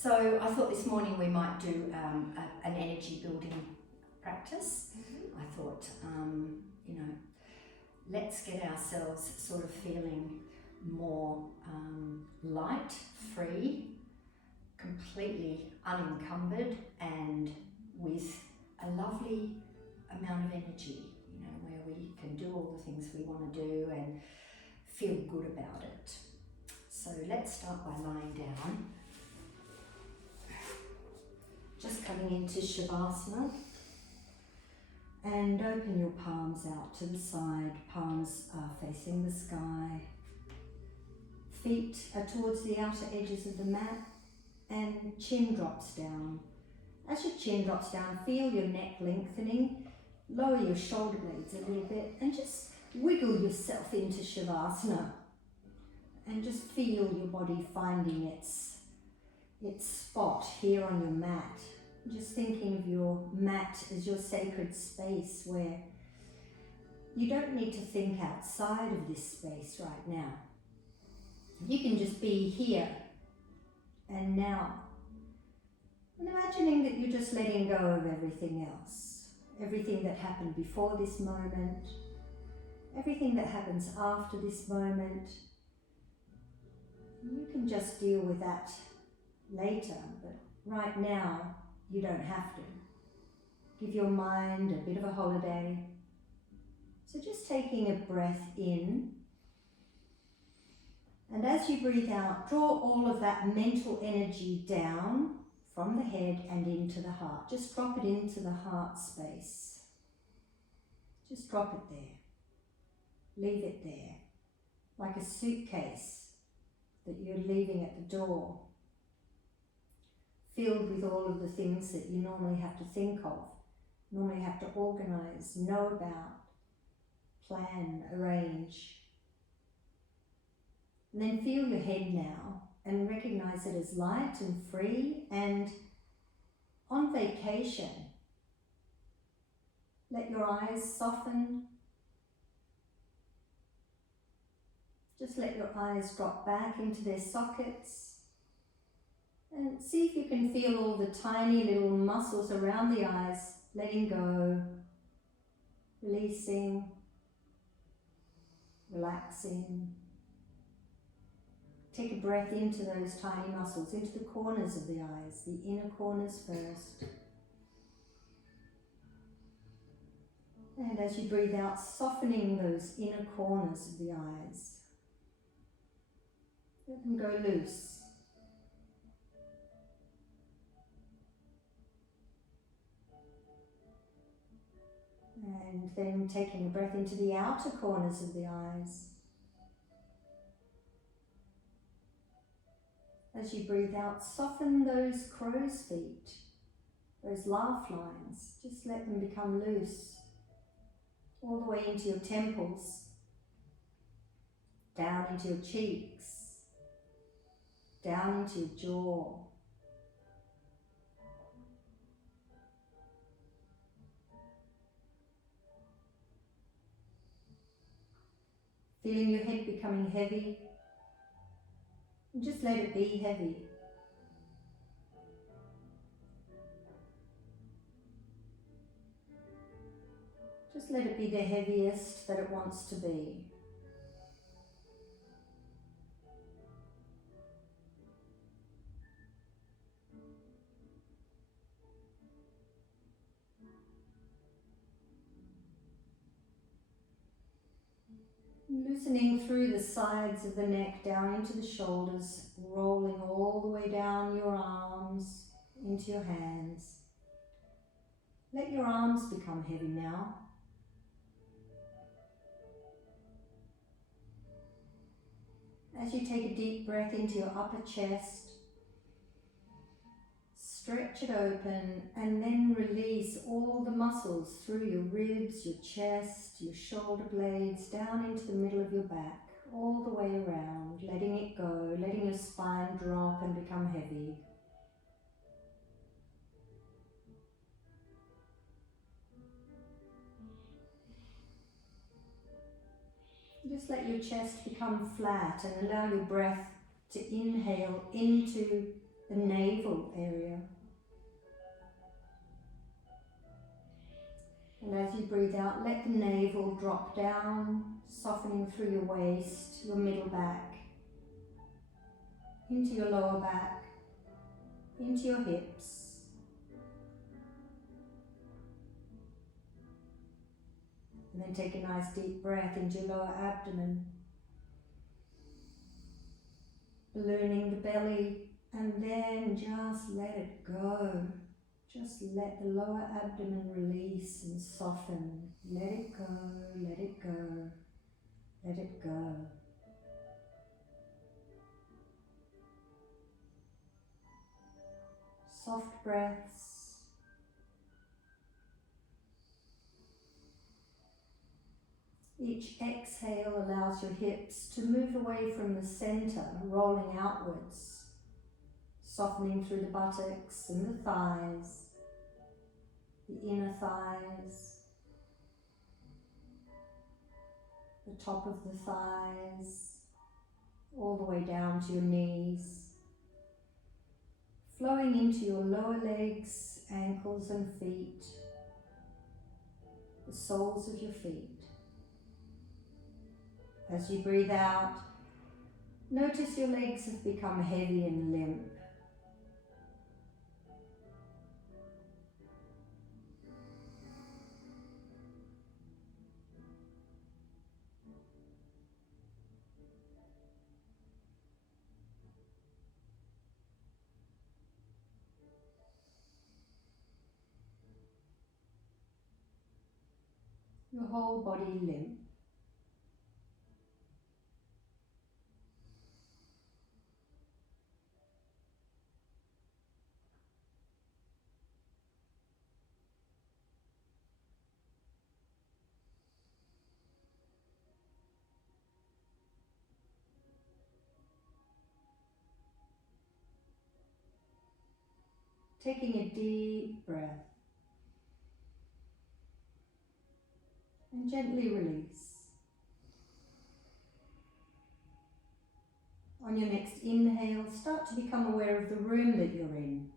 So I thought this morning we might do an energy building practice. I thought, you know, let's get ourselves sort of feeling more light, free, completely unencumbered, and with a lovely amount of energy, you know, where we can do all the things we want to do and feel good about it. So let's start by lying down. Just coming into Shavasana, and open your palms out to the side. Palms are facing the sky. Feet are towards the outer edges of the mat, and chin drops down. As your chin drops down, feel your neck lengthening. Lower your shoulder blades a little bit and just wiggle yourself into Shavasana. And just feel your body finding its spot here on your mat. Just thinking of your mat as your sacred space where you don't need to think outside of this space right now. You can just be here and now. And imagining that you're just letting go of everything else. Everything that happened before this moment. Everything that happens after this moment. You can just deal with that later, but right now you don't have to. Give your mind a bit of a holiday. So just taking a breath in, and as you breathe out, draw all of that mental energy down from the head and into the heart. Just drop it into the heart space. Just drop it there. Leave it there, like a suitcase that you're leaving at the door, filled with all of the things that you normally have to think of, normally have to organize, know about, plan, arrange. And then feel your head now and recognize it as light and free and on vacation. Let your eyes soften. Just let your eyes drop back into their sockets. And see if you can feel all the tiny little muscles around the eyes letting go, releasing, relaxing. Take a breath into those tiny muscles, into the corners of the eyes, the inner corners first. And as you breathe out, softening those inner corners of the eyes. Let them go loose. And then taking a breath into the outer corners of the eyes. As you breathe out, soften those crow's feet, those laugh lines. Just let them become loose, all the way into your temples, down into your cheeks, down into your jaw. Feeling your head becoming heavy, and just let it be heavy. Just let it be the heaviest that it wants to be. Loosening through the sides of the neck, down into the shoulders, rolling all the way down your arms, into your hands. Let your arms become heavy now. As you take a deep breath into your upper chest, stretch it open and then release all the muscles through your ribs, your chest, your shoulder blades, down into the middle of your back, all the way around, letting it go, letting your spine drop and become heavy. Just let your chest become flat and allow your breath to inhale into the navel area. And as you breathe out, let the navel drop down, softening through your waist, your middle back, into your lower back, into your hips. And then take a nice deep breath into your lower abdomen, ballooning the belly, and then just let it go. Just let the lower abdomen release and soften. Let it go, let it go, let it go. Soft breaths. Each exhale allows your hips to move away from the center, rolling outwards, softening through the buttocks and the thighs, the inner thighs, the top of the thighs, all the way down to your knees, flowing into your lower legs, ankles and feet, the soles of your feet. As you breathe out, notice your legs have become heavy and limp. Your whole body limp. Taking a deep breath and gently release. On your next inhale, start to become aware of the room that you're in.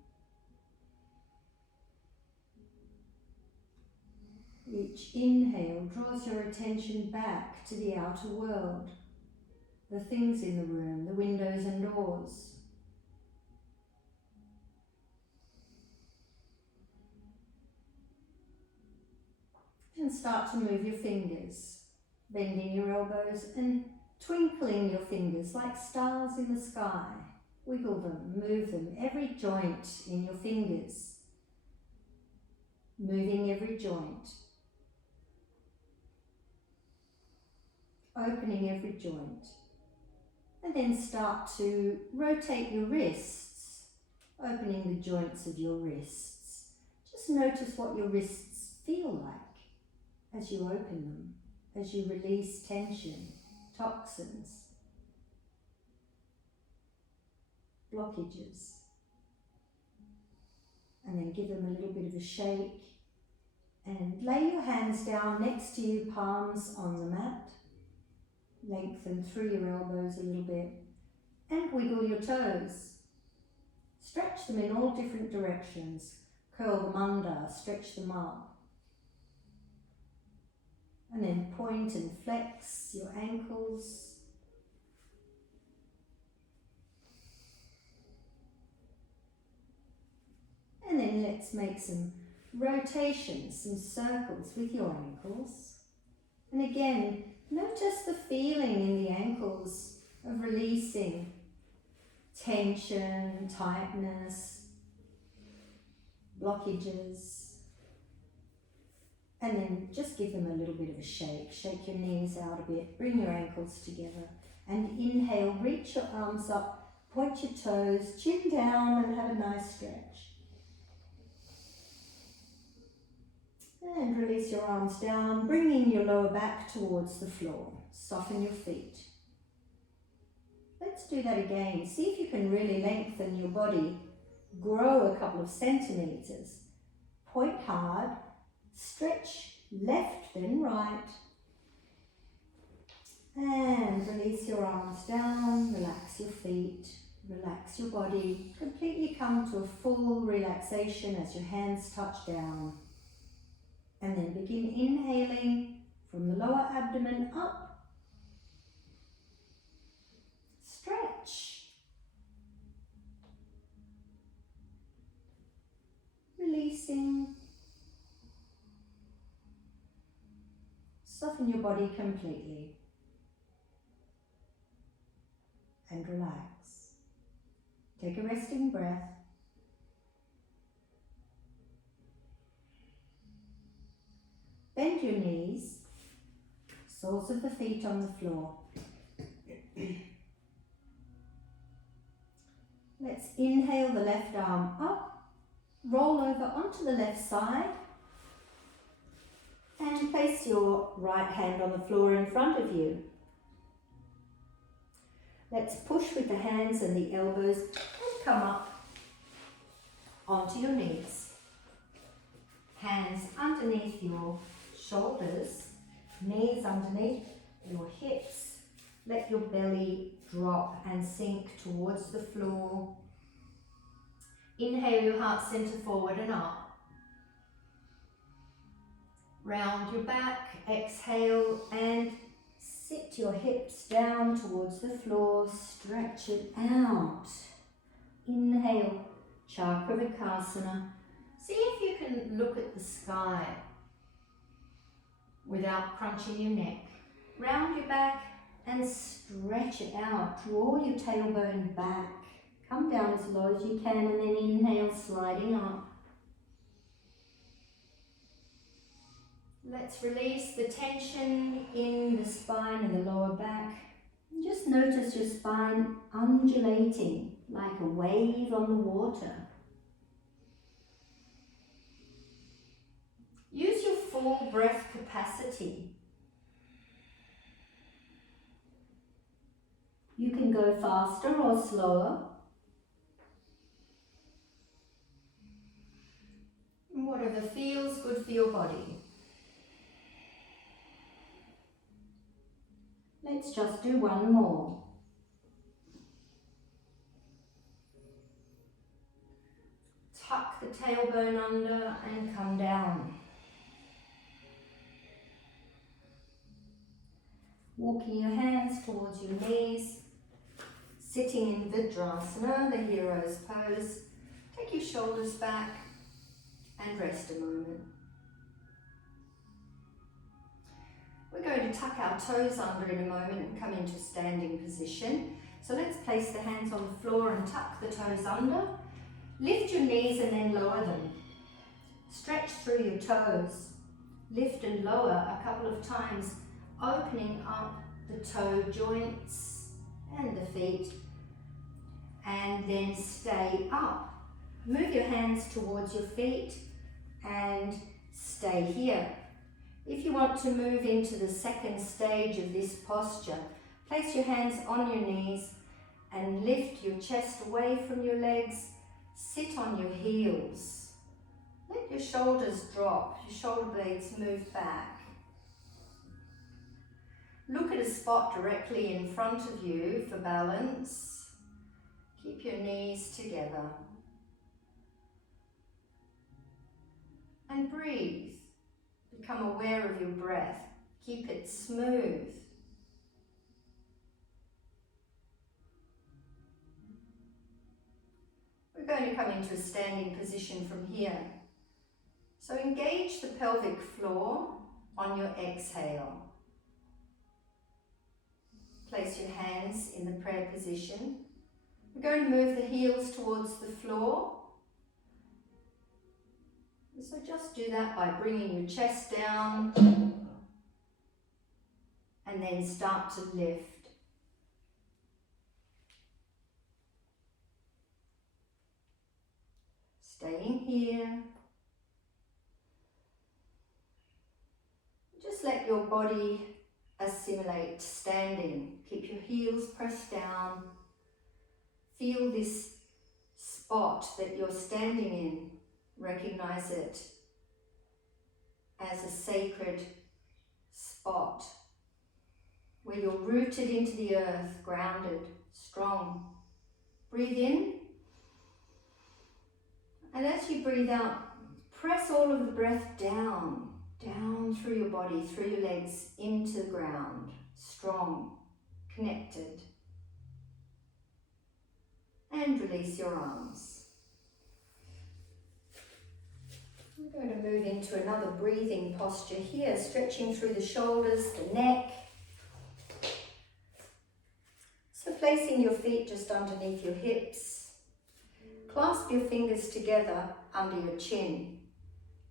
Each inhale draws your attention back to the outer world, the things in the room, the windows and doors. And start to move your fingers, bending your elbows and twinkling your fingers like stars in the sky. Wiggle them, move them, every joint in your fingers, moving every joint, opening every joint. And then start to rotate your wrists, opening the joints of your wrists. Just notice what your wrists feel like as you open them, as you release tension, toxins, blockages. And then give them a little bit of a shake and lay your hands down next to you, palms on the mat. Lengthen through your elbows a little bit and wiggle your toes. Stretch them in all different directions. Curl them under, stretch them up. And then point and flex your ankles. And then let's make some rotations, some circles with your ankles. And again, notice the feeling in the ankles of releasing tension, tightness, blockages. And then just give them a little bit of a shake. Shake your knees out a bit, bring your ankles together. And inhale, reach your arms up, point your toes, chin down and have a nice stretch. And release your arms down, bringing your lower back towards the floor. Soften your feet. Let's do that again. See if you can really lengthen your body. Grow a couple of centimeters. Point hard. Stretch left, then right. And release your arms down, relax your feet. Relax your body, completely come to a full relaxation as your hands touch down. And then begin inhaling from the lower abdomen up. Stretch. Releasing. Soften your body completely. And relax. Take a resting breath. Bend your knees, soles of the feet on the floor. Let's inhale the left arm up, roll over onto the left side, and place your right hand on the floor in front of you. Let's push with the hands and the elbows and come up onto your knees. Hands underneath your shoulders, knees underneath your hips. Let your belly drop and sink towards the floor. Inhale your heart center forward and up. Round your back, exhale and sit your hips down towards the floor, stretch it out. Inhale, Chakra Vikasana. See if you can look at the sky without crunching your neck. Round your back and stretch it out. Draw your tailbone back. Come down as low as you can and then inhale, sliding up. Let's release the tension in the spine and the lower back. Just notice your spine undulating like a wave on the water. Use your full breath capacity. You can go faster or slower. Whatever feels good for your body. Let's just do one more. Tuck the tailbone under and come down. Walking your hands towards your knees, sitting in Vajrasana, the hero's pose. Take your shoulders back and rest a moment. We're going to tuck our toes under in a moment and come into standing position. So let's place the hands on the floor and tuck the toes under. Lift your knees and then lower them. Stretch through your toes. Lift and lower a couple of times, opening up the toe joints and the feet. And then stay up. Move your hands towards your feet and stay here. If you want to move into the second stage of this posture, place your hands on your knees and lift your chest away from your legs. Sit on your heels. Let your shoulders drop, your shoulder blades move back. Look at a spot directly in front of you for balance. Keep your knees together. And breathe. Become aware of your breath. Keep it smooth. We're going to come into a standing position from here. So engage the pelvic floor on your exhale. Place your hands in the prayer position. We're going to move the heels towards the floor. So just do that by bringing your chest down and then start to lift. Staying here. Just let your body assimilate standing. Keep your heels pressed down. Feel this spot that you're standing in. Recognize it as a sacred spot where you're rooted into the earth, grounded, strong. Breathe Breathe in. And as you breathe out, press all of the breath down through your body, through your legs, into the ground. Strong, connected. And release your arms. We're going to move into another breathing posture here, stretching through the shoulders, the neck. So placing your feet just underneath your hips. Clasp your fingers together under your chin.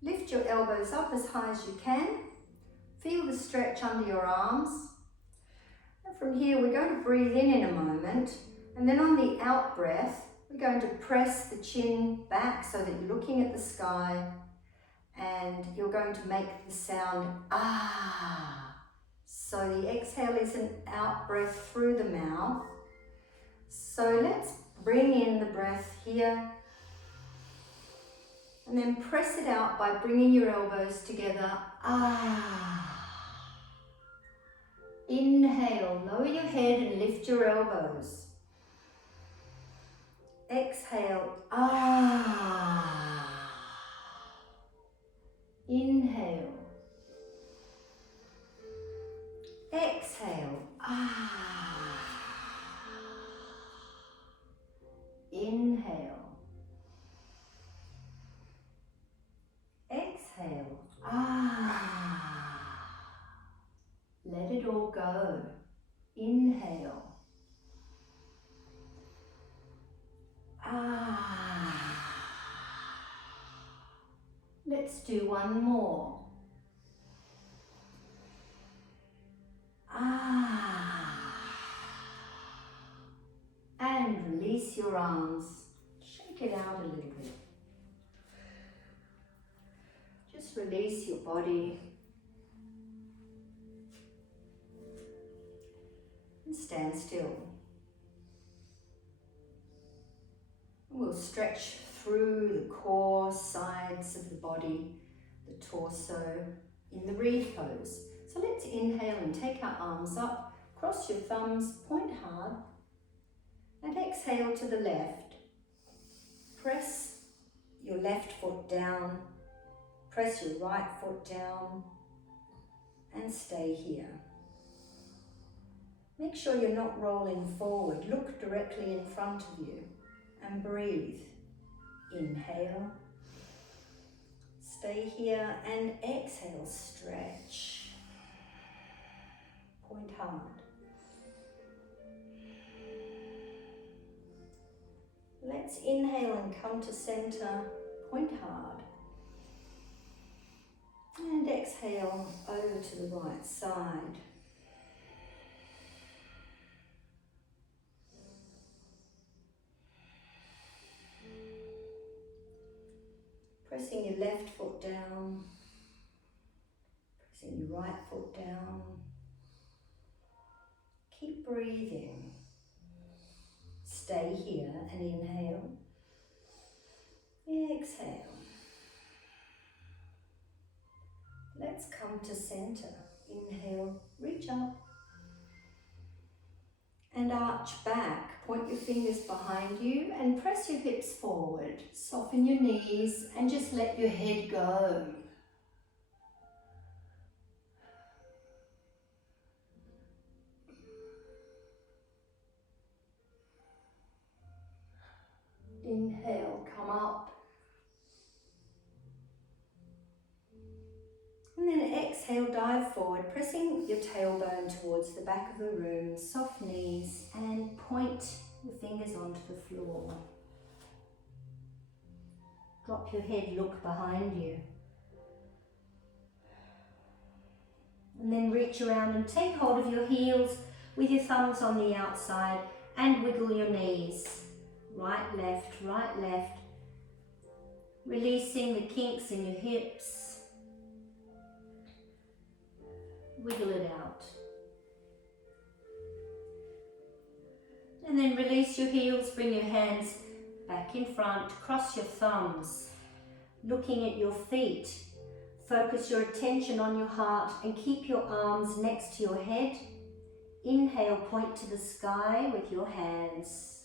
Lift your elbows up as high as you can. Feel the stretch under your arms. And from here, we're going to breathe in a moment. And then on the out breath, we're going to press the chin back so that you're looking at the sky. And you're going to make the sound ah. So the exhale is an out breath through the mouth. So let's bring in the breath here. And then press it out by bringing your elbows together. Ah. Inhale, lower your head and lift your elbows. Exhale, ah. Inhale. Exhale, ah. Inhale. Exhale, ah. Let it all go. Inhale. Ah. Let's do one more. Ah. And release your arms. Shake it out a little bit. Just release your body. And stand still. We'll stretch through the core, sides of the body, the torso, in the reed pose. So let's inhale and take our arms up, cross your thumbs, point hard, and exhale to the left. Press your left foot down, press your right foot down, and stay here. Make sure you're not rolling forward. Look directly in front of you and breathe. Inhale. Stay here and exhale, stretch. Point hard. Let's inhale and come to center, point hard. And exhale over to the right side. Pressing your left foot down, pressing your right foot down. Keep breathing. Stay here and inhale. Exhale. Let's come to center. Inhale, reach up. And arch back. Point your fingers behind you and press your hips forward. Soften your knees and just let your head go. Inhale, come up. And then exhale, dive forward, pressing your tailbone towards the back of the room, soft knees, and point your fingers onto the floor. Drop your head, look behind you. And then reach around and take hold of your heels with your thumbs on the outside and wiggle your knees. Right, left, releasing the kinks in your hips. Wiggle it out. And then release your heels, bring your hands back in front, cross your thumbs, looking at your feet. Focus your attention on your heart and keep your arms next to your head. Inhale, point to the sky with your hands.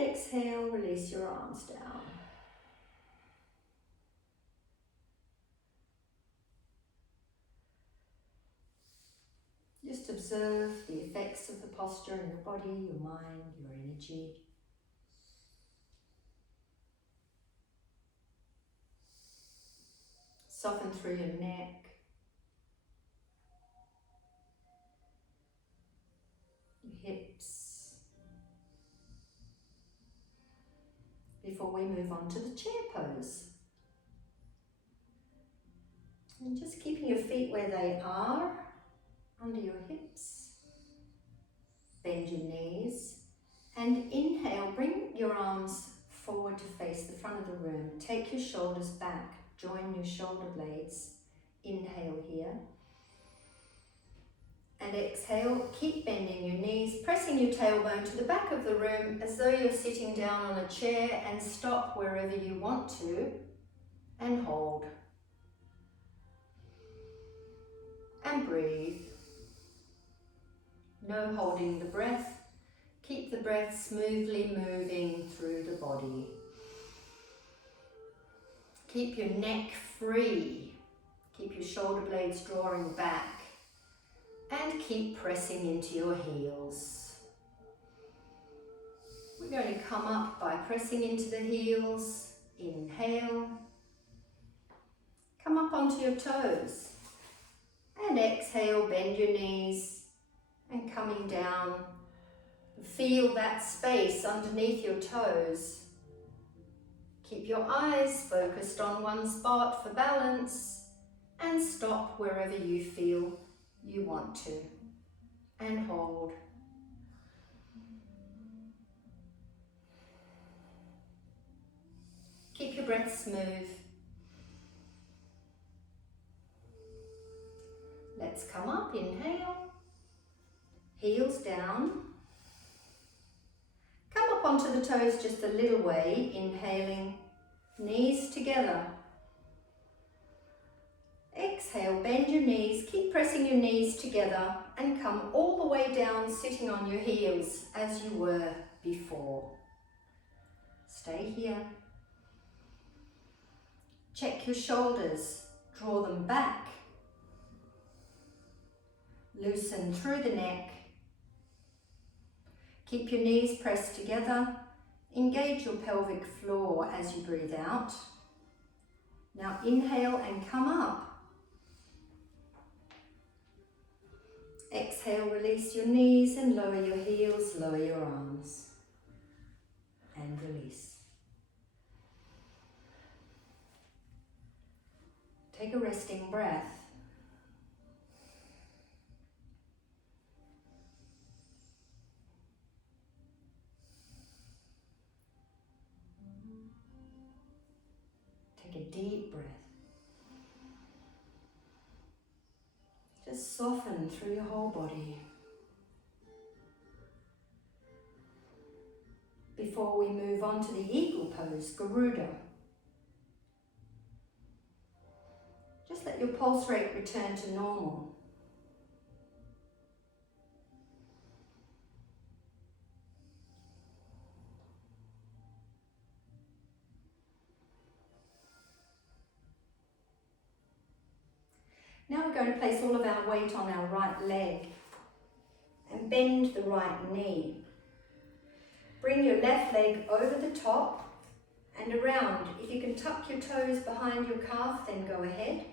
exhale, release your arms down. Just observe the effects of the posture in your body, your mind, your energy. Soften through your neck, your hips, before we move on to the chair pose. And just keeping your feet where they are, under your hips. Bend your knees. And inhale, bring your arms forward to face the front of the room. Take your shoulders back, join your shoulder blades. Inhale here. And exhale, keep bending your knees, pressing your tailbone to the back of the room as though you're sitting down on a chair, and stop wherever you want to and hold. And breathe. No holding the breath. Keep the breath smoothly moving through the body. Keep your neck free. Keep your shoulder blades drawing back. And keep pressing into your heels. We're going to come up by pressing into the heels. Inhale. Come up onto your toes. And exhale, bend your knees. And coming down. Feel that space underneath your toes. Keep your eyes focused on one spot for balance. And stop wherever you feel you want to. And hold. Keep your breath smooth. Let's come up, inhale. Heels down. Come up onto the toes just a little way, inhaling. Knees together. Exhale, bend your knees, keep pressing your knees together and come all the way down, sitting on your heels as you were before. Stay here. Check your shoulders, draw them back. Loosen through the neck. Keep your knees pressed together. Engage your pelvic floor as you breathe out. Now inhale and come up. Exhale, release your knees and lower your heels, lower your arms. And release. Take a resting breath. Take a deep breath. Just soften through your whole body. Before we move on to the eagle pose, Garuda. Just let your pulse rate return to normal. Now we're going to place all of our weight on our right leg and bend the right knee. Bring your left leg over the top and around. If you can tuck your toes behind your calf, then go ahead.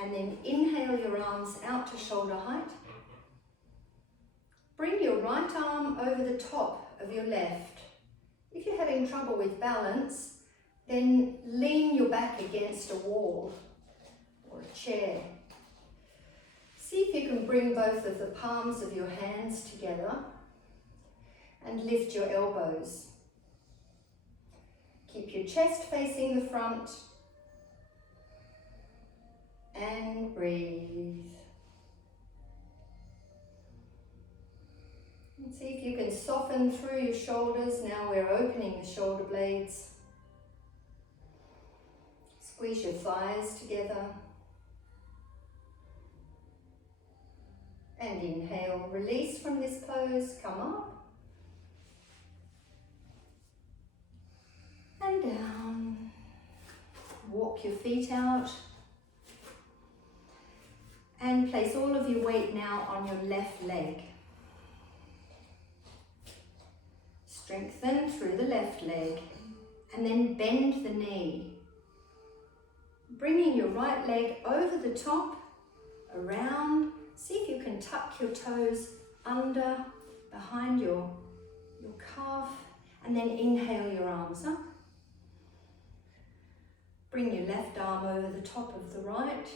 And then inhale your arms out to shoulder height. Bring your right arm over the top of your left. If you're having trouble with balance, then lean your back against a wall or a chair. See if you can bring both of the palms of your hands together and lift your elbows. Keep your chest facing the front and breathe. And see if you can soften through your shoulders. Now we're opening the shoulder blades. Squeeze your thighs together. And inhale, release from this pose, come up. your feet out. And place all of your weight now on your left leg. Strengthen through the left leg and then bend the knee. Bringing your right leg over the top, around. See if you can tuck your toes under, behind your calf, and then inhale your arms up. Bring your left arm over the top of the right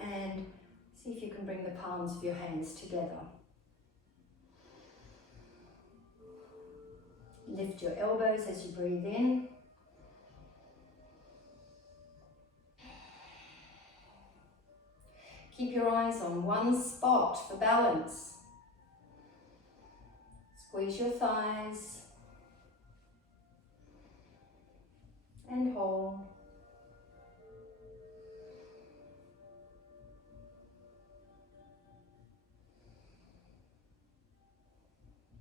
and see if you can bring the palms of your hands together. Lift your elbows as you breathe in. Keep your eyes on one spot for balance. Squeeze your thighs and hold.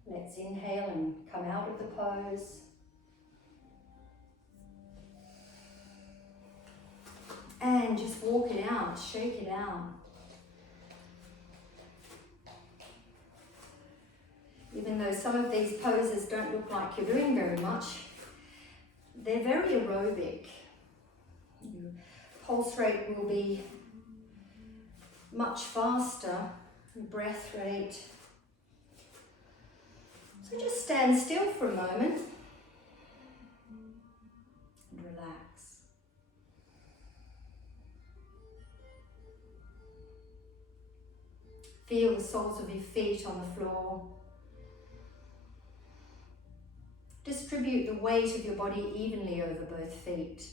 Let's inhale and come out of the pose. And just walk it out, shake it out. Even though some of these poses don't look like you're doing very much, they're very aerobic. Your pulse rate will be much faster, your breath rate. So just stand still for a moment and relax. Feel the soles of your feet on the floor. Distribute the weight of your body evenly over both feet.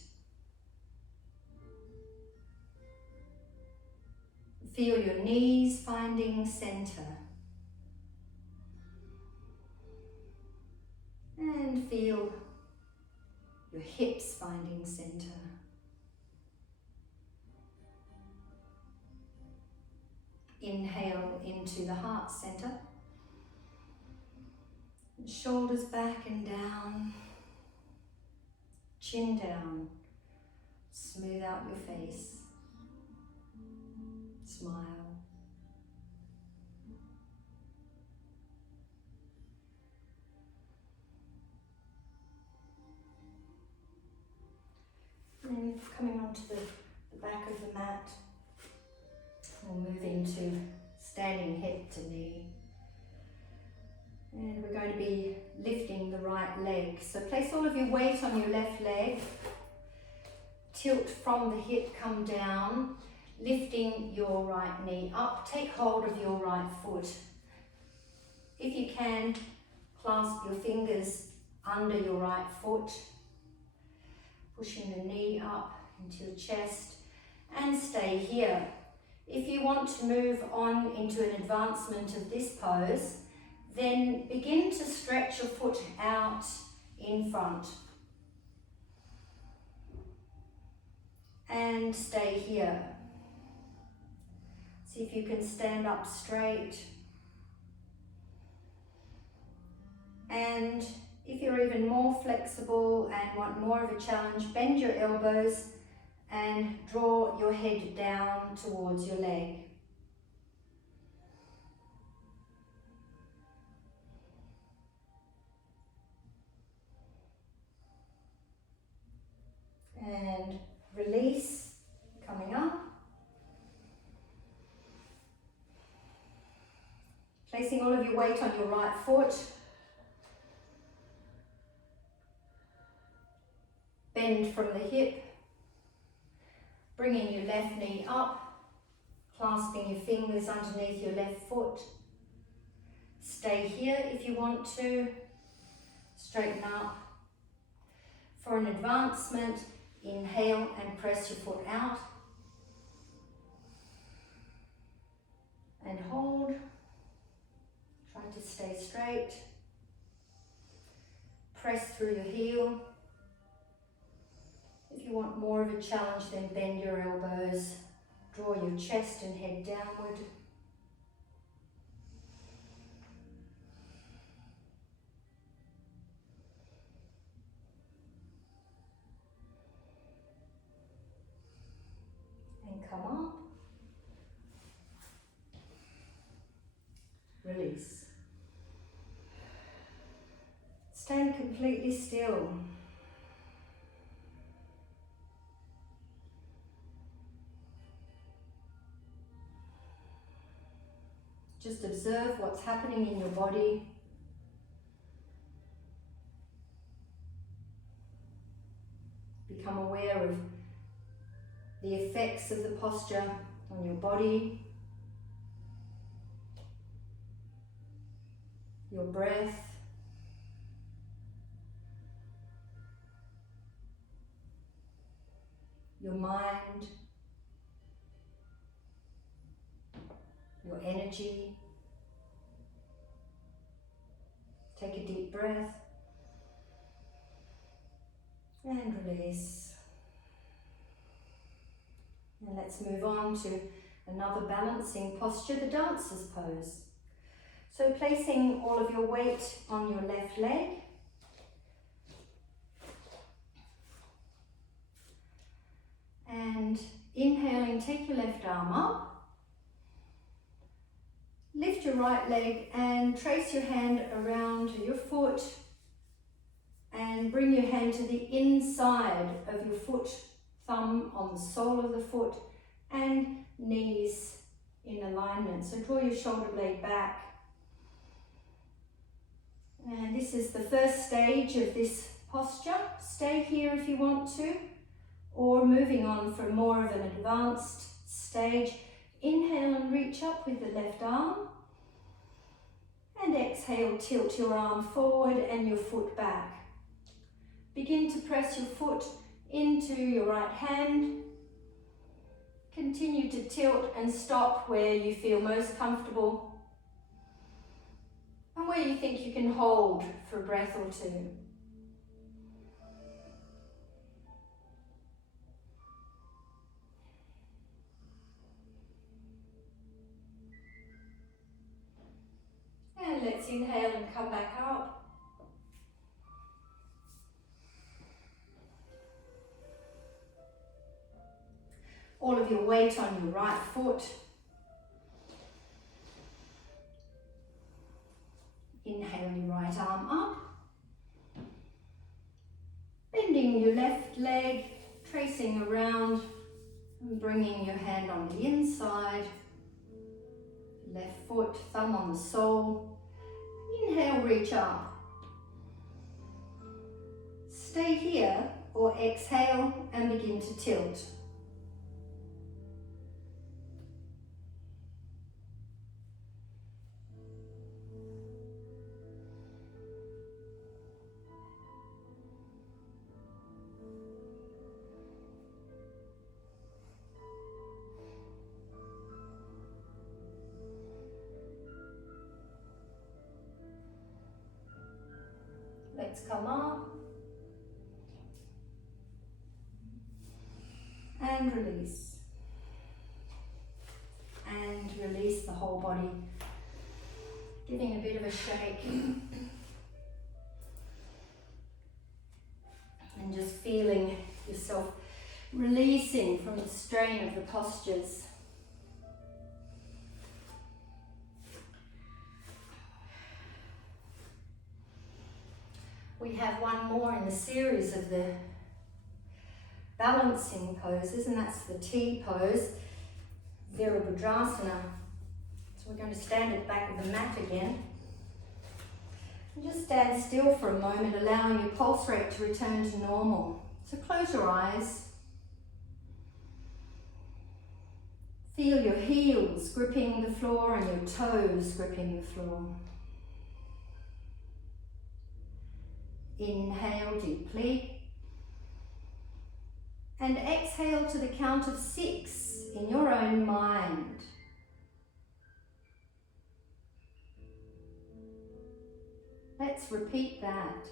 Feel your knees finding center. And feel your hips finding center. Inhale into the heart center. Shoulders back and down. Chin down. Smooth out your face. Smile. And then coming onto the back of the mat, we'll move into standing hip to knee. And we're going to be lifting the right leg. So place all of your weight on your left leg. Tilt from the hip, come down, lifting your right knee up. Take hold of your right foot. If you can, clasp your fingers under your right foot, pushing the knee up into your chest, and stay here. If you want to move on into an advancement of this pose, then begin to stretch your foot out in front. And stay here. See if you can stand up straight. And if you're even more flexible and want more of a challenge, bend your elbows and draw your head down towards your leg. And release, coming up. Placing all of your weight on your right foot. Bend from the hip. Bringing your left knee up. Clasping your fingers underneath your left foot. Stay here if you want to. Straighten up. For an advancement, inhale and press your foot out. And hold. Try to stay straight. Press through your heel. If you want more of a challenge, then bend your elbows. Draw your chest and head downward. release. Stand completely still. Just observe what's happening in your body. Become aware of the effects of the posture on your body, your breath, your mind, your energy. Take a deep breath and release. And let's move on to another balancing posture, the dancer's pose. So placing all of your weight on your left leg, and inhaling, take your left arm up, lift your right leg and trace your hand around your foot and bring your hand to the inside of your foot, thumb on the sole of the foot and knees in alignment. So draw your shoulder blade back. And this is the first stage of this posture. Stay here if you want to, or moving on for more of an advanced stage. Inhale and reach up with the left arm. And exhale, tilt your arm forward and your foot back. Begin to press your foot into your right hand. Continue to tilt and stop where you feel most comfortable and where you think you can hold for a breath or two. And let's inhale and come back up. All of your weight on your right foot. Inhale your right arm up. Bending your left leg, tracing around and bringing your hand on the inside. Left foot, thumb on the sole. Inhale, reach up. Stay here or exhale and begin to tilt. Let's come up and release. And release the whole body, giving a bit of a shake. And just feeling yourself releasing from the strain of the postures. We have one more in the series of the balancing poses, and that's the T pose, Virabhadrasana. So we're going to stand at the back of the mat again. And just stand still for a moment, allowing your pulse rate to return to normal. So close your eyes. Feel your heels gripping the floor and your toes gripping the floor. Inhale deeply and exhale to the count of 6 in your own mind. Let's repeat that.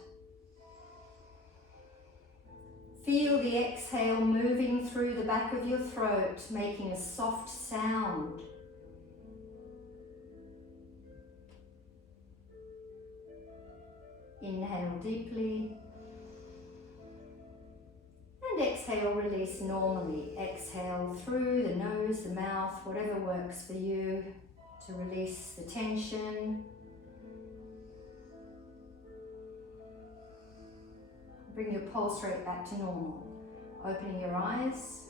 Feel the exhale moving through the back of your throat, making a soft sound. Inhale deeply and exhale, release normally. Exhale through the nose, the mouth, whatever works for you to release the tension. Bring your pulse rate back to normal. Opening your eyes.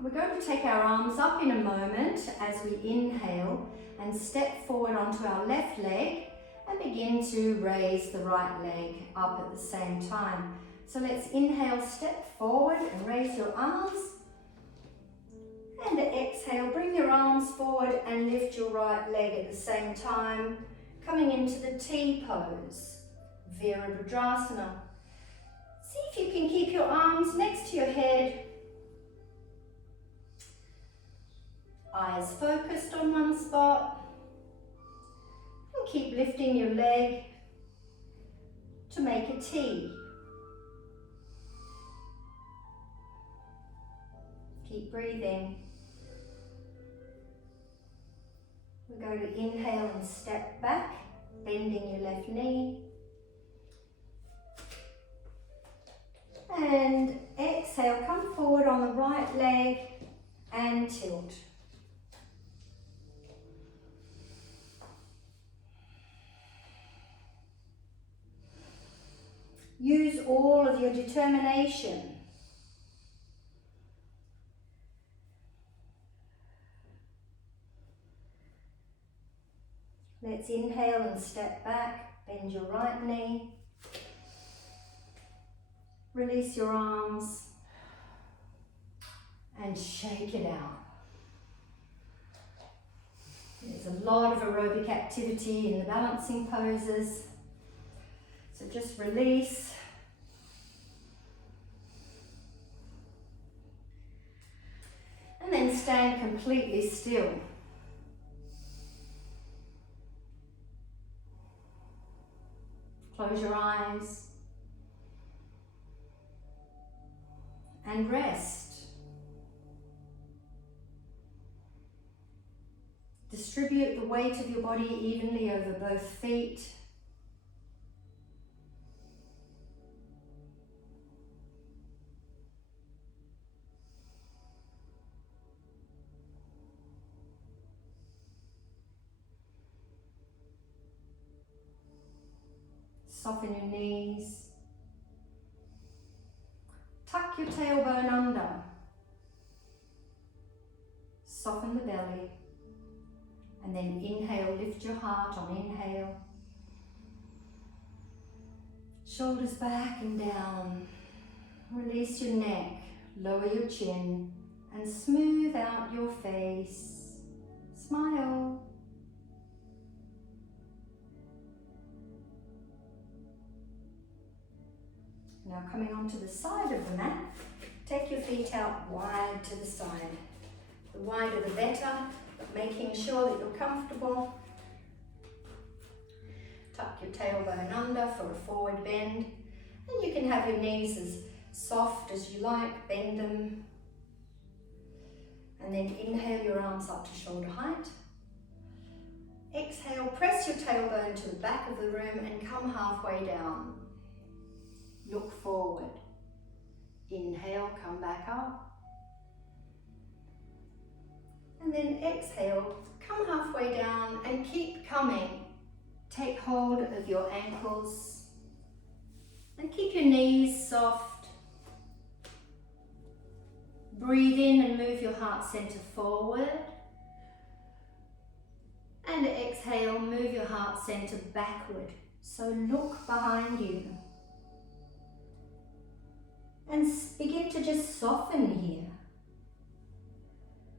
We're going to take our arms up in a moment as we inhale and step forward onto our left leg and begin to raise the right leg up at the same time. So let's inhale, step forward and raise your arms. And exhale, bring your arms forward and lift your right leg at the same time, coming into the T pose, Virabhadrasana. See if you can keep your arms next to your head, eyes focused on one spot, and keep lifting your leg to make a T. Keep breathing. We're going to inhale and step back, bending your left knee. And exhale, come forward on the right leg and tilt. Use all of your determination. Let's inhale and step back, bend your right knee. Release your arms and shake it out. There's a lot of aerobic activity in the balancing poses. So just release. And then stand completely still. Close your eyes. And rest. Distribute the weight of your body evenly over both feet. Soften your knees. Tuck your tailbone under. Soften the belly. And then inhale, lift your heart on inhale. Shoulders back and down. Release your neck, lower your chin, and smooth out your face. Smile. Now coming onto the side of the mat, take your feet out wide to the side. The wider the better, but making sure that you're comfortable. Tuck your tailbone under for a forward bend. And you can have your knees as soft as you like, bend them. And then inhale your arms up to shoulder height. Exhale, press your tailbone to the back of the room and come halfway down. Look forward. Inhale, come back up. And then exhale, come halfway down and keep coming. Take hold of your ankles and keep your knees soft. Breathe in and move your heart center forward. And exhale, move your heart center backward. So look behind you. And begin to just soften here.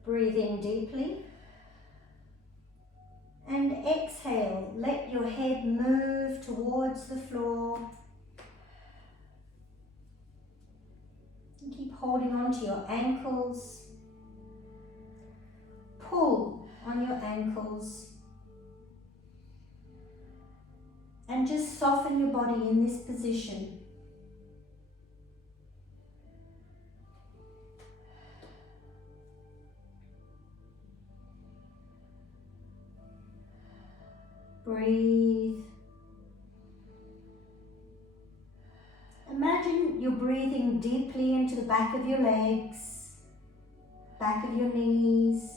Breathe in deeply. And exhale, let your head move towards the floor. And keep holding on to your ankles. Pull on your ankles. And just soften your body in this position. Breathe. Imagine you're breathing deeply into the back of your legs, back of your knees.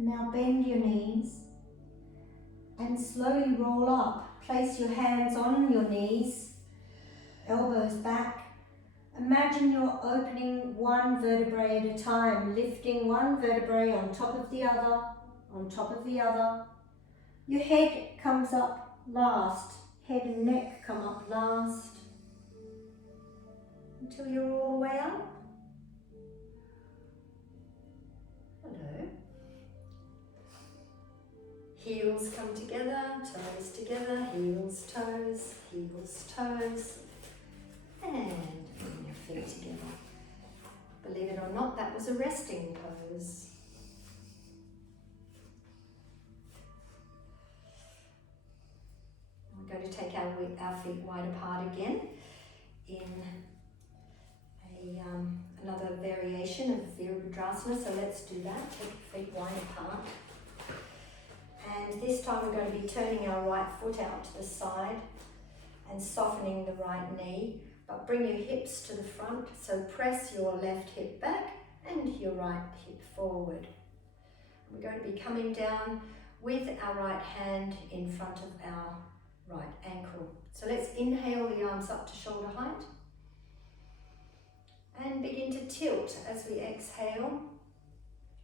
Now bend your knees and slowly roll up. Place your hands on your knees, elbows back. Imagine you're opening one vertebrae at a time, lifting one vertebrae on top of the other, on top of the other. Your head comes up last, head and neck come up last, until you're all the way up. Hello. Heels come together, toes together, heels, toes, and bring your feet together. Believe it or not, that was a resting pose. We're going to take our feet wide apart again in another variation of Virabhadrasana, so let's do that. Take your feet wide apart. And this time we're going to be turning our right foot out to the side and softening the right knee, but bring your hips to the front, so press your left hip back and your right hip forward. We're going to be coming down with our right hand in front of our right ankle. So let's inhale the arms up to shoulder height and begin to tilt as we exhale,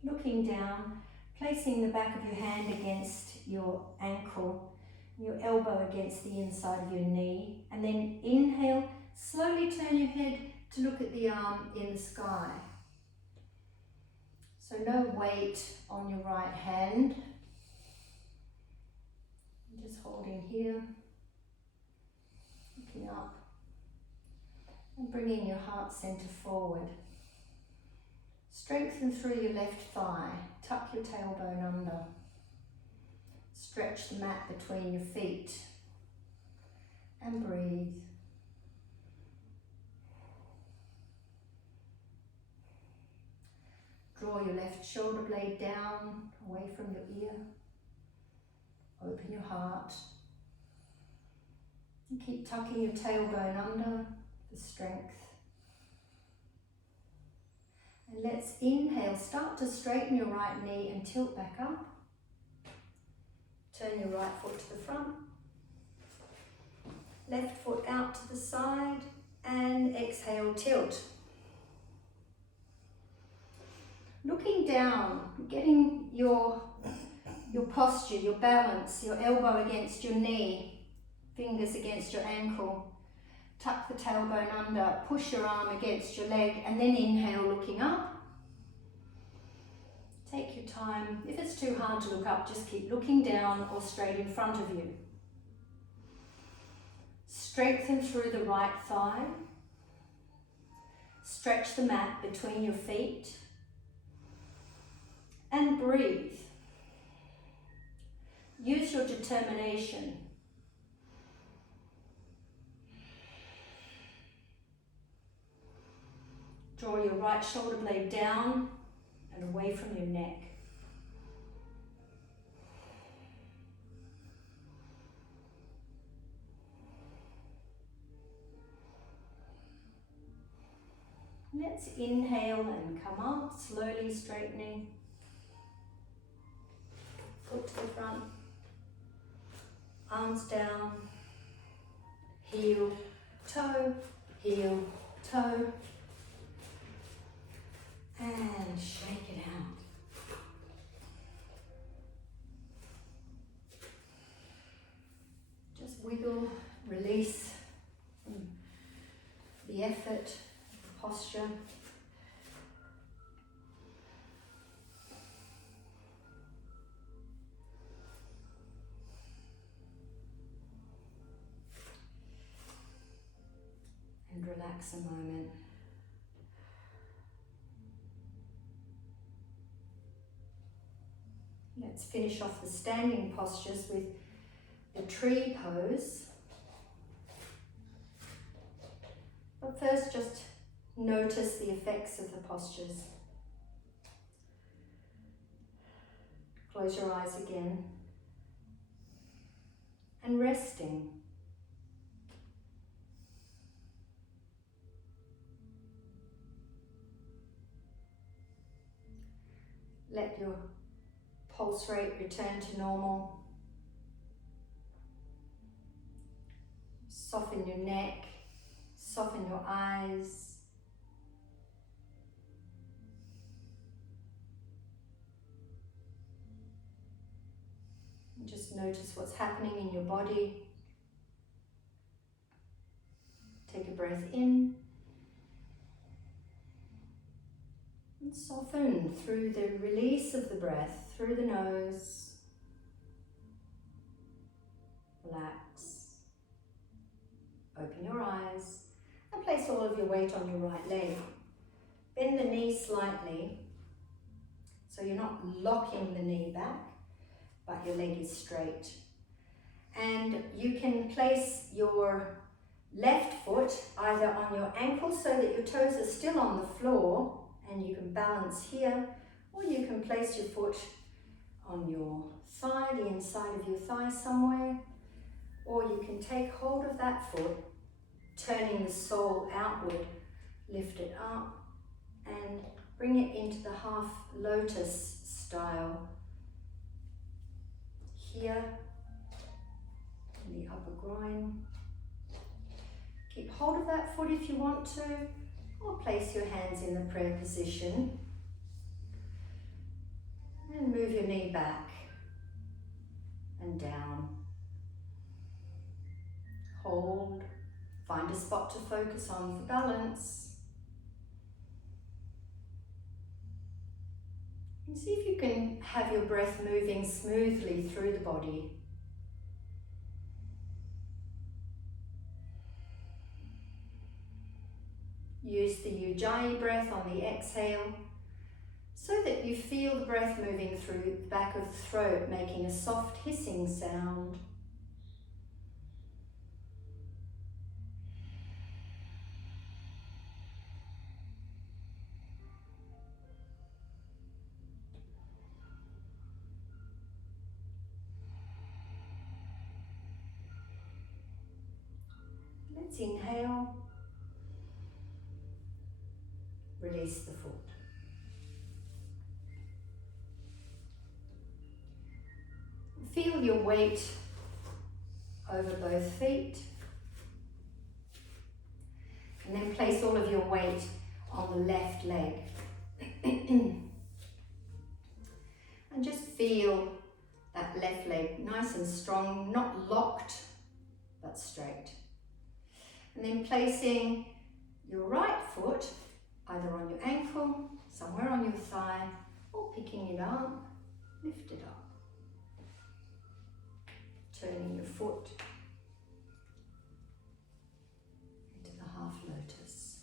looking down, placing the back of your hand against your ankle, your elbow against the inside of your knee, and then inhale, slowly turn your head to look at the arm in the sky. So no weight on your right hand, just holding here, looking up, and bringing your heart center forward. Strengthen through your left thigh, tuck your tailbone under. Stretch the mat between your feet and breathe. Draw your left shoulder blade down, away from your ear. Open your heart. And keep tucking your tailbone under for strength. And let's inhale, start to straighten your right knee and tilt back up. Turn your right foot to the front. Left foot out to the side and exhale, tilt. Looking down, getting your posture, your balance, your elbow against your knee, fingers against your ankle. Tuck the tailbone under, push your arm against your leg, and then inhale, looking up. Take your time. If it's too hard to look up, just keep looking down or straight in front of you. Strengthen through the right thigh. Stretch the mat between your feet. And breathe. Use your determination. Draw your right shoulder blade down and away from your neck. Let's inhale and come up, slowly straightening. Foot to the front, arms down, heel, toe, and shake it out. Just wiggle, release from the effort, the posture. And relax a moment. Let's finish off the standing postures with the tree pose. But first, just notice the effects of the postures. Close your eyes again. And resting. Let your pulse rate return to normal. Soften your neck, soften your eyes. And just notice what's happening in your body. Take a breath in. And soften through the release of the breath, through the nose. Relax. Open your eyes and place all of your weight on your right leg. Bend the knee slightly so you're not locking the knee back, but your leg is straight. And you can place your left foot either on your ankle so that your toes are still on the floor and you can balance here, or you can place your foot on your thigh, the inside of your thigh somewhere, or you can take hold of that foot, turning the sole outward, lift it up and bring it into the half lotus style here in the upper groin. Keep hold of that foot if you want to, or place your hands in the prayer position and move your knee back and down. Hold, find a spot to focus on for balance. And see if you can have your breath moving smoothly through the body. Use the Ujjayi breath on the exhale so that you feel the breath moving through the back of the throat, making a soft hissing sound. Let's inhale, release the foot. Feel your weight over both feet, and then place all of your weight on the left leg. And just feel that left leg nice and strong, not locked, but straight. And then placing your right foot either on your ankle, somewhere on your thigh, or picking it up, lift it up. Turning your foot into the half lotus.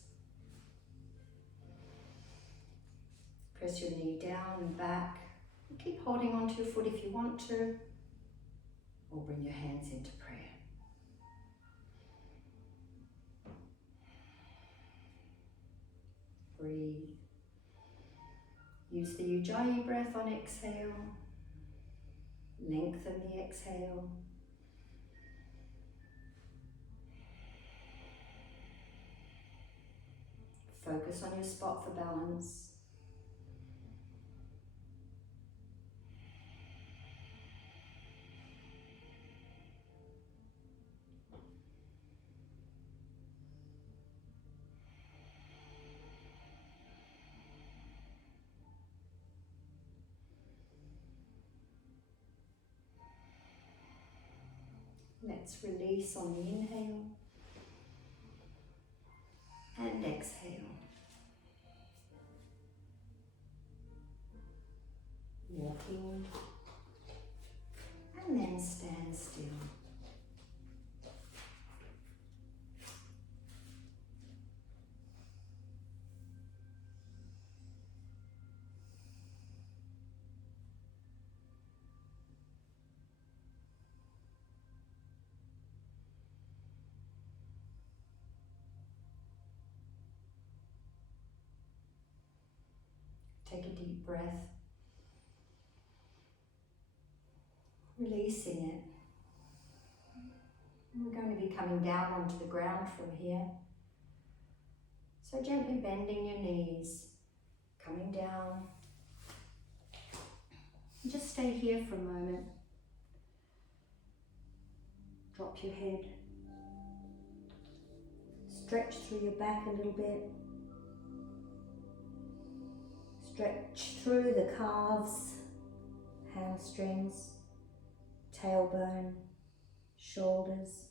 Press your knee down and back. And keep holding on to your foot if you want to, or bring your hands into prayer. Breathe. Use the Ujjayi breath on exhale. Lengthen the exhale. Focus on your spot for balance. Let's release on the inhale and exhale. Walking and then stand still. Take a deep breath, releasing it. We're going to be coming down onto the ground from here. So gently bending your knees, coming down. Just stay here for a moment. Drop your head. Stretch through your back a little bit. Stretch through the calves, hamstrings, tailbone, shoulders.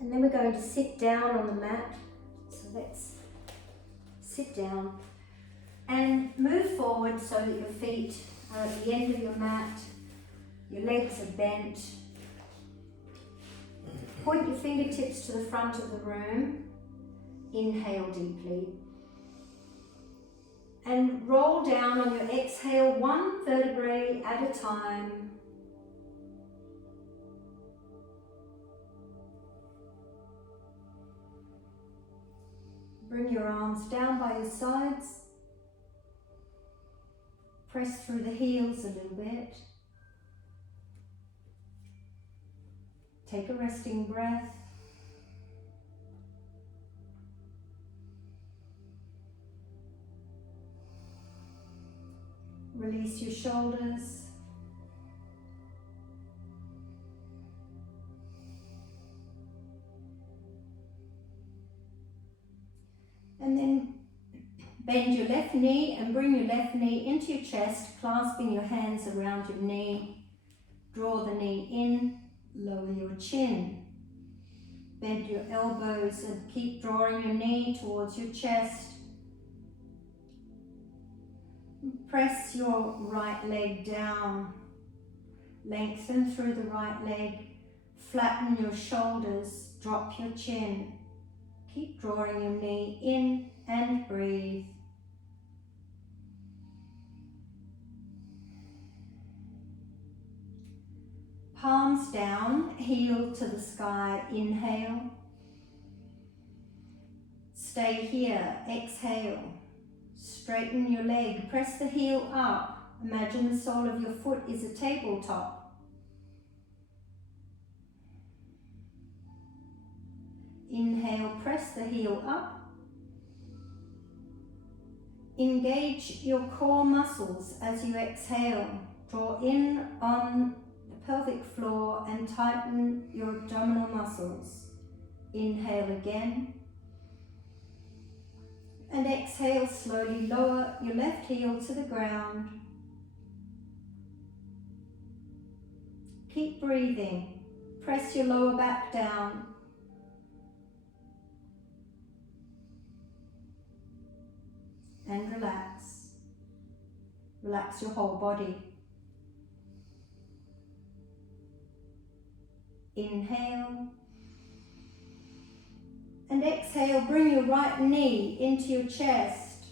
And then we're going to sit down on the mat. So let's sit down and move forward so that your feet are at the end of your mat, your legs are bent. Point your fingertips to the front of the room. Inhale deeply. And roll down on your exhale, one vertebrae at a time. Bring your arms down by your sides. Press through the heels a little bit. Take a resting breath. Release your shoulders. And then bend your left knee and bring your left knee into your chest, clasping your hands around your knee. Draw the knee in, lower your chin. Bend your elbows and keep drawing your knee towards your chest. Press your right leg down. Lengthen through the right leg. Flatten your shoulders. Drop your chin. Keep drawing your knee in and breathe. Palms down, heel to the sky. Inhale. Stay here. Exhale. Straighten your leg. Press the heel up. Imagine the sole of your foot is a tabletop. Inhale, press the heel up. Engage your core muscles as you exhale. Draw in on the pelvic floor and tighten your abdominal muscles. Inhale again. And exhale, slowly lower your left heel to the ground. Keep breathing. Press your lower back down. And relax. Relax your whole body. Inhale. And exhale, bring your right knee into your chest.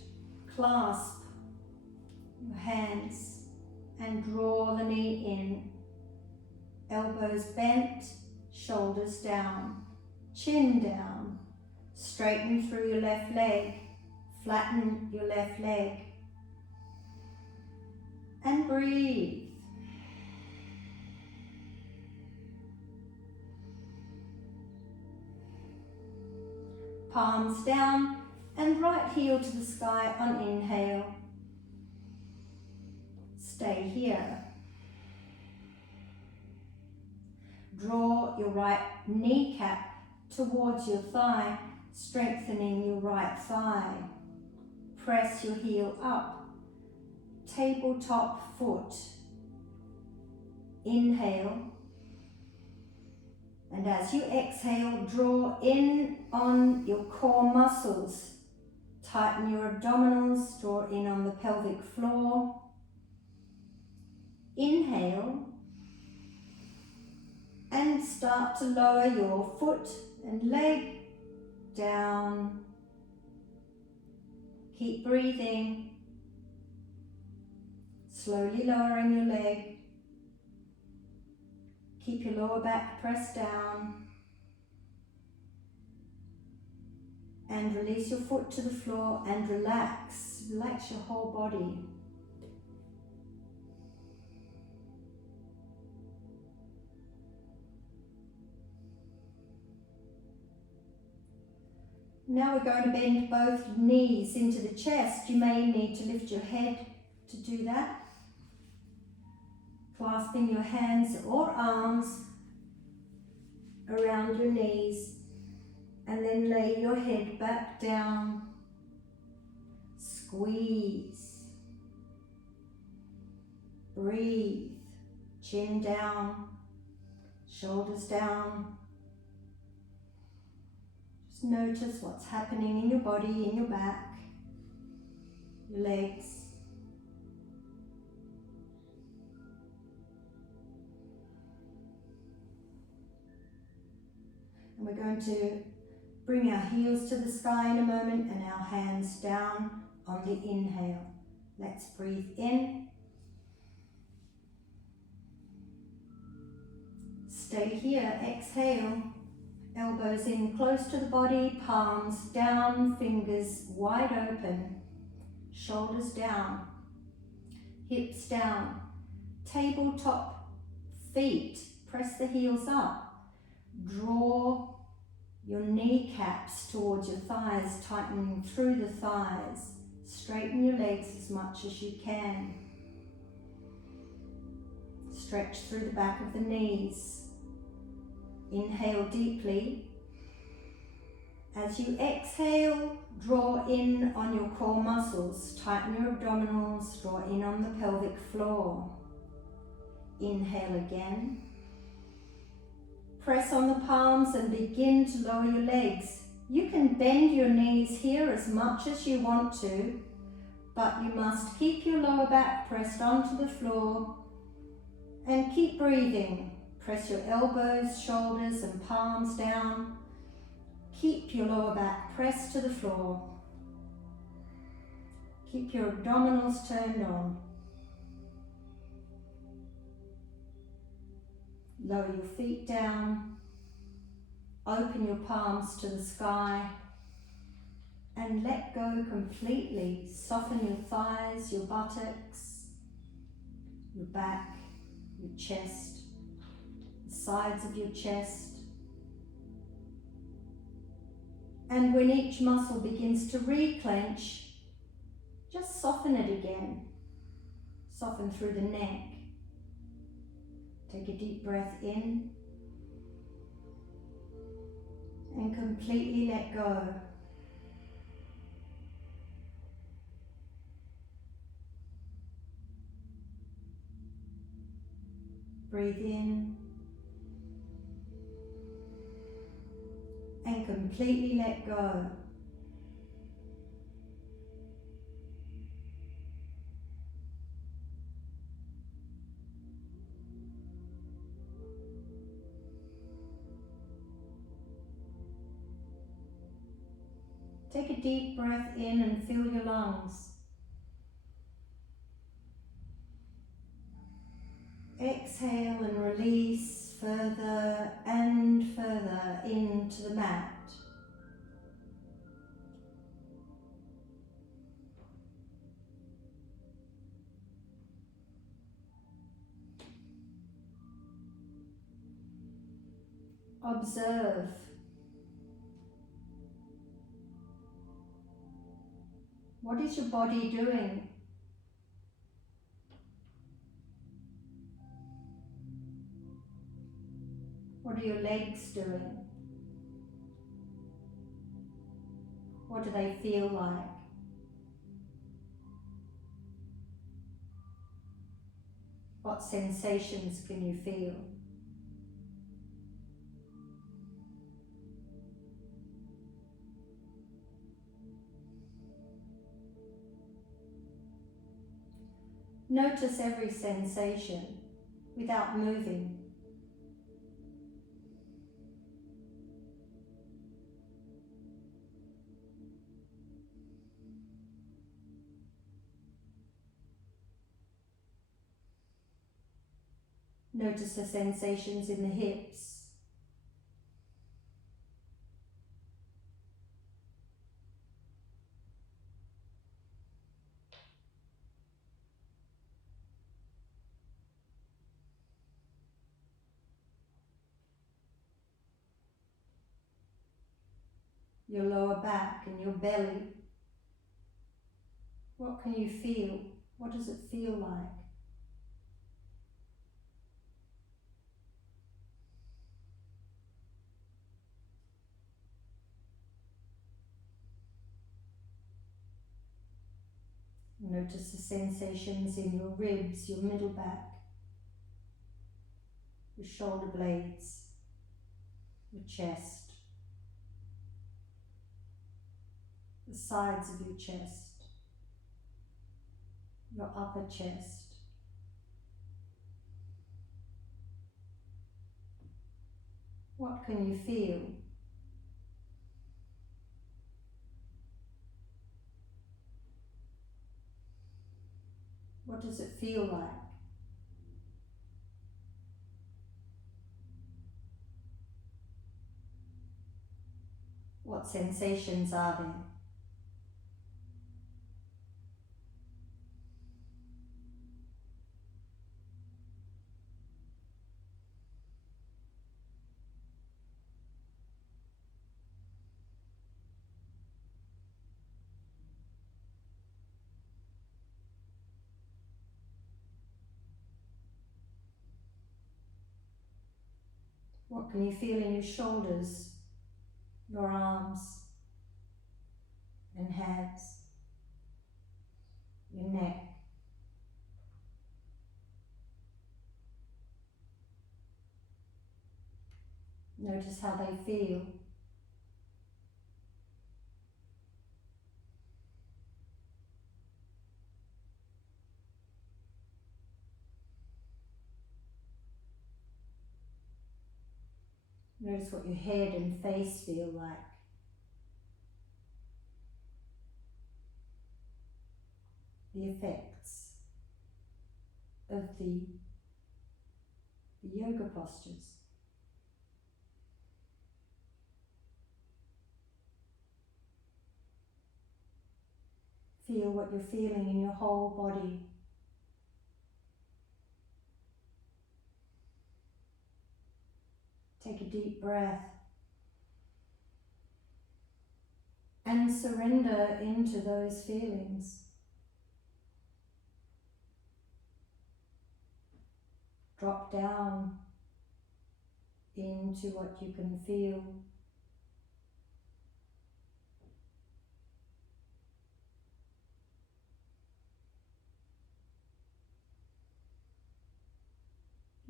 Clasp your hands and draw the knee in. Elbows bent, shoulders down, chin down. Straighten through your left leg. Flatten your left leg. And breathe. Palms down and right heel to the sky on inhale. Stay here. Draw your right kneecap towards your thigh, strengthening your right thigh. Press your heel up. Tabletop foot. Inhale. And as you exhale, draw in on your core muscles. Tighten your abdominals, draw in on the pelvic floor. Inhale. And start to lower your foot and leg down. Keep breathing. Slowly lowering your leg. Keep your lower back pressed down. And release your foot to the floor and relax. Relax your whole body. Now we're going to bend both knees into the chest. You may need to lift your head to do that. Clasping your hands or arms around your knees, and then lay your head back down. Squeeze. Breathe. Chin down, shoulders down. Just notice what's happening in your body, in your back, your legs. And we're going to bring our heels to the sky in a moment and our hands down on the inhale. Let's breathe in. Stay here. Exhale. Elbows in close to the body, palms down, fingers wide open, shoulders down, hips down, tabletop feet, press the heels up, draw your kneecaps towards your thighs, tightening through the thighs, straighten your legs as much as you can, stretch through the back of the knees. Inhale deeply. As you exhale, draw in on your core muscles, tighten your abdominals, draw in on the pelvic floor. Inhale again. Press on the palms and begin to lower your legs. You can bend your knees here as much as you want to, but you must keep your lower back pressed onto the floor and keep breathing. Press your elbows, shoulders and palms down. Keep your lower back pressed to the floor. Keep your abdominals turned on. Lower your feet down. Open your palms to the sky. And let go completely. Soften your thighs, your buttocks, your back, your chest, the sides of your chest. And when each muscle begins to re-clench, just soften it again. Soften through the neck. Take a deep breath in and completely let go. Breathe in and completely let go. Take a deep breath in and fill your lungs. Exhale and release further and further into the mat. Observe. What is your body doing? What are your legs doing? What do they feel like? What sensations can you feel? Notice every sensation without moving. Notice the sensations in the hips. your lower back and your belly. What can you feel? What does it feel like? Notice the sensations in your ribs, your middle back, your shoulder blades, your chest, the sides of your chest, your upper chest. What can you feel? What does it feel like? What sensations are there? What can you feel in your shoulders, your arms and hands, your neck? Notice how they feel. Notice what your head and face feel like. The effects of the yoga postures. Feel what you're feeling in your whole body. Take a deep breath and surrender into those feelings. Drop down into what you can feel.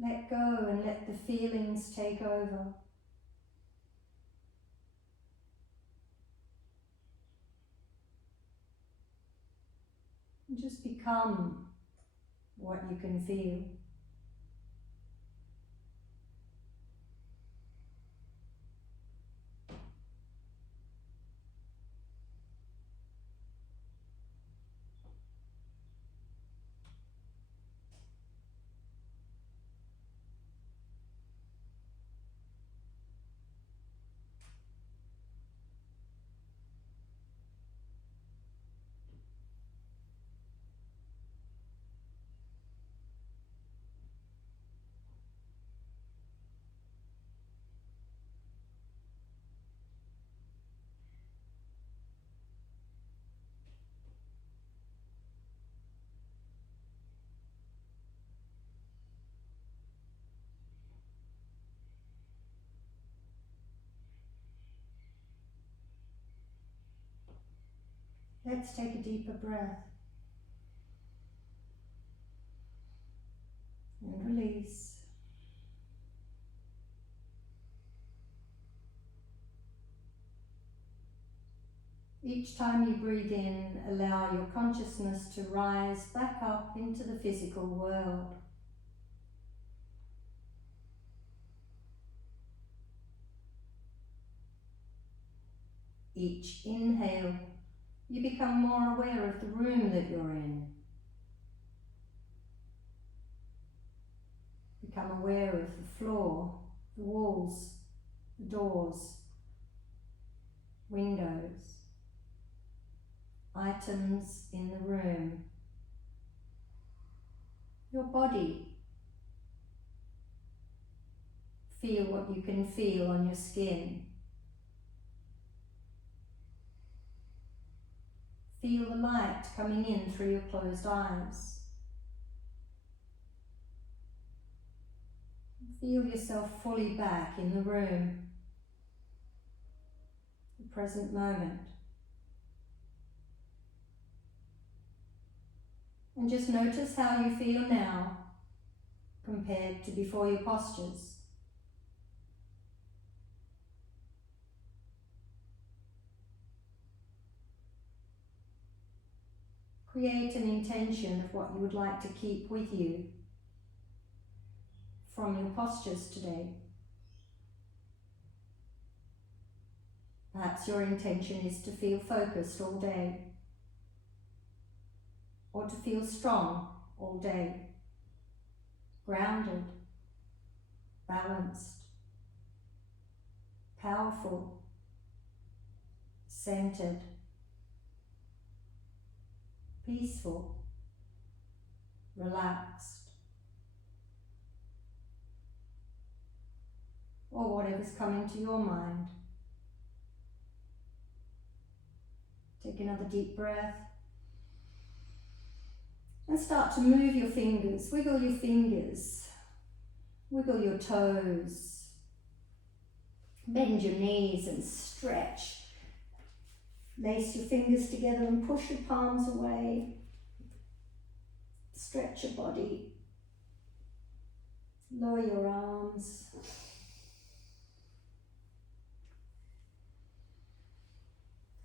Let go and let the feelings take over. And just become what you can feel. Let's take a deeper breath and release. Each time you breathe in, allow your consciousness to rise back up into the physical world. Each inhale, you become more aware of the room that you're in. Become aware of the floor, the walls, the doors, windows, items in the room, your body. Feel what you can feel on your skin. Feel the light coming in through your closed eyes. Feel yourself fully back in the room, the present moment. And just notice how you feel now compared to before your postures. Create an intention of what you would like to keep with you from your postures today. Perhaps your intention is to feel focused all day, or to feel strong all day, grounded, balanced, powerful, centered, peaceful, relaxed, or whatever's coming to your mind. Take another deep breath and start to move your fingers, wiggle your toes, bend your knees and stretch. Lace your fingers together and push your palms away. Stretch your body. Lower your arms.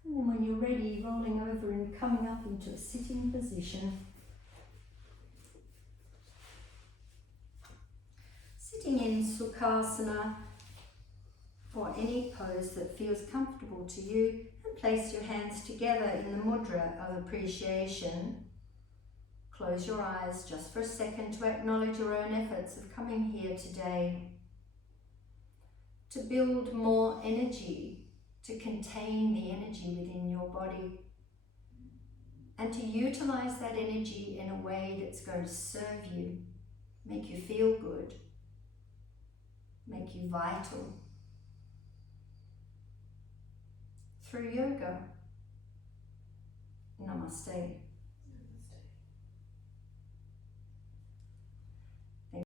And then when you're ready, rolling over and coming up into a sitting position. Sitting in Sukhasana, or any pose that feels comfortable to you, and place your hands together in the mudra of appreciation. Close your eyes just for a second to acknowledge your own efforts of coming here today to build more energy, to contain the energy within your body, and to utilize that energy in a way that's going to serve you, make you feel good, make you vital through yoga. Namaste.